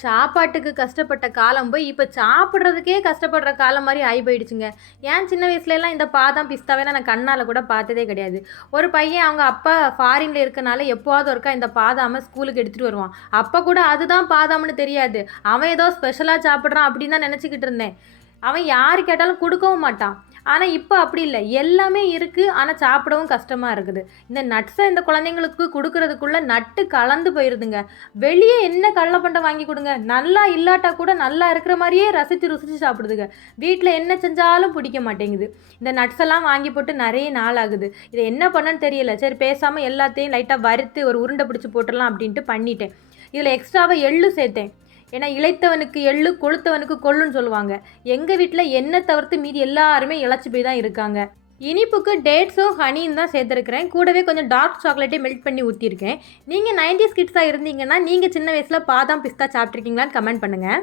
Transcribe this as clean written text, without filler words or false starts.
சாப்பாட்டுக்கு கஷ்டப்பட்ட காலம் போய், இப்ப சாப்பிடுறதுக்கே கஷ்டப்படுற காலம் மாரி ஆயி போயிடுச்சுங்க. ஏன் சின்ன வயசுலலாம் இந்த பாதாம், பிஸ்தாவெல்லாம் நான் கண்ணால கூட பார்த்ததே கிடையாது. ஒரு பையன் அவங்க அப்பா ஃபாரின்ல இருக்கனால எப்பவாவது ஒருக்கா இந்த பாதாம ஸ்கூலுக்கு எடுத்துட்டு வருவான். அப்ப கூட அதுதான் பாதாம்னு தெரியாது. அவன் ஏதோ ஸ்பெஷலா சாப்பிடுறான் அப்படின்னு தான் நெனச்சுக்கிட்டு இருந்தேன். அவன் யாரு கேட்டாலும் குடுக்கவும் மாட்டான். ஆனா, இப்ப அப்படி இல்ல. எல்லாமே இருக்கு. ஆனா, சாப்பிடவும் கஷ்டமா இருக்குது. இந்த நட்ஸ இந்த குழந்தைங்களுக்கு குடுக்குறதுக்குள்ள நட்டு கலந்து போயிருதுங்க. வெளிய என்ன கடல பண்டம் வாங்கி குடுங்க. நல்லா இல்லாட்டா கூட நல்லா இருக்கிற மாரியே ரசிச்சு, ருசிச்சு சாப்பிடுதுங்க. வீட்ல என்ன செஞ்சாலும் பிடிக்க மாட்டேங்குது. இந்த நட்ஸ் எல்லாம் வாங்கி போட்டு நெறைய நாள் ஆகுது. இத என்ன பண்ணன்னு தெரியல. சரி பேசாம எல்லாத்தையும் லைட்டா வறுத்து ஒரு உருண்டை பிடிச்சு போட்டுறலாம் அப்படின்ட்டு பண்ணிட்டேன். இதுல எக்ஸ்ட்ராவா எள்ளு சேர்த்தேன். ஏன்னா இளைத்தவனுக்கு எள்ளு, கொழுத்தவனுக்கு கொள்ளுன்னு சொல்லுவாங்க. எங்க வீட்ல என்ன தவிர்த்து மீதி எல்லாருமே இளைச்சு போய் தான் இருக்காங்க. இனிப்புக்கு டேட்ஸும், ஹனியும் தான் சேர்த்துருக்கிறேன். கூடவே கொஞ்சம் டார்க் சாக்லேட்டே மெல்ட் பண்ணி ஊத்தியிருக்கேன். நீங்க 90s கிட்ஸா இருந்தீங்கன்னா, நீங்க சின்ன வயசுல பாதாம், பிஸ்தா சாப்பிட்டுருக்கீங்களான்னு கமெண்ட் பண்ணுங்க.